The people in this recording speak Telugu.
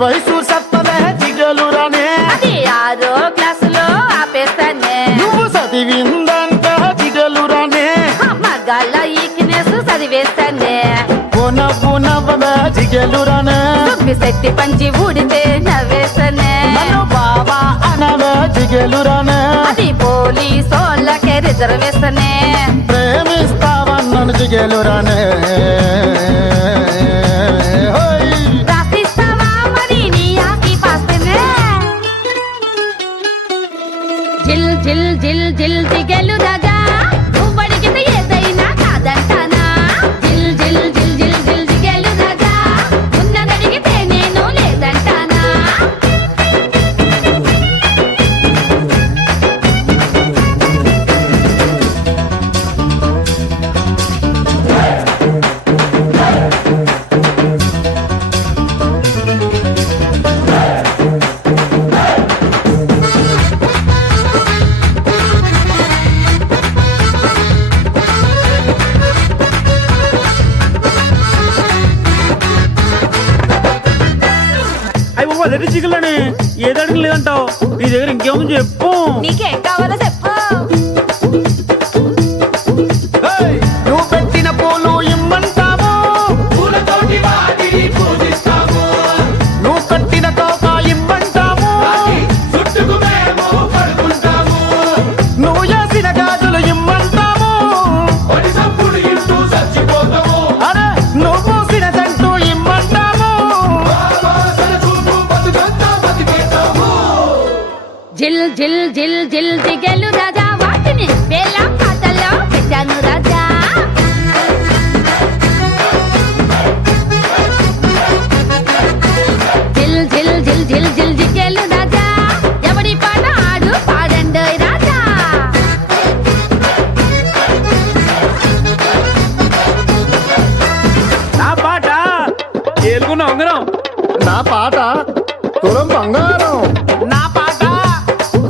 వయసు సత్తదే జిగలురానే అది 6వ క్లాసులో ఆపేస్తానే నువ్వు చదివిందంట జిగలురానే మగాళ్ళ ఈక్నెస్ చదివేస్తానే నవ్వు నవ్వదా జిగలురానే శక్తి పంచి ఊడితే నవ్వేస్తానే నన్ను బాబా అనవే జిగలురానే అది పోలీసోళ్ళకే రిజర్వేస్తానే ప్రేమిస్తావన్నను జిగలురానే రాసిస్తావా మరి నీ ఆకి పాస్తేనే జిల్ జిల్ జిల్ జిల్ జిగెలు రాజా నువ్వు అడిగితే ఏదైనా కాదంటానా జిల్ జిల్ జిల్ జిల్ జిల్ జిగెలు రాజా ఉన్నదడిగితే నేను లేదంటానా అయ్యి బాబా అదే చికెన్లని ఏది అడిగి లేదంటావు నీ దగ్గర ఇంకేముంది చెప్పు నీకేం కావాలో చెప్పు నువ్వు పెట్టిన పూలు ఇమ్మంటాము నువ్వు కట్టిన కోక ఇమ్మంటాము నువ్వు చేసిన గాజులు ఇమ్మంటాము అరే నువ్వు పూసిన జంటు ఇమ్మంటాము జిల్ జిల్ జిల్ జిల్ జిగెలు రాజా వాటిని వేళ పాటల్లో పెట్టాను రాజా జిల్ జిల్ జిల్ జిల్ జిల్ జిగెలు రాజా ఎవడి పాట ఆడు పాడండోయ్ రాజా నా పాట ఏలుకున్న ఉంగరం నా పాట తులం బంగారం నా పాట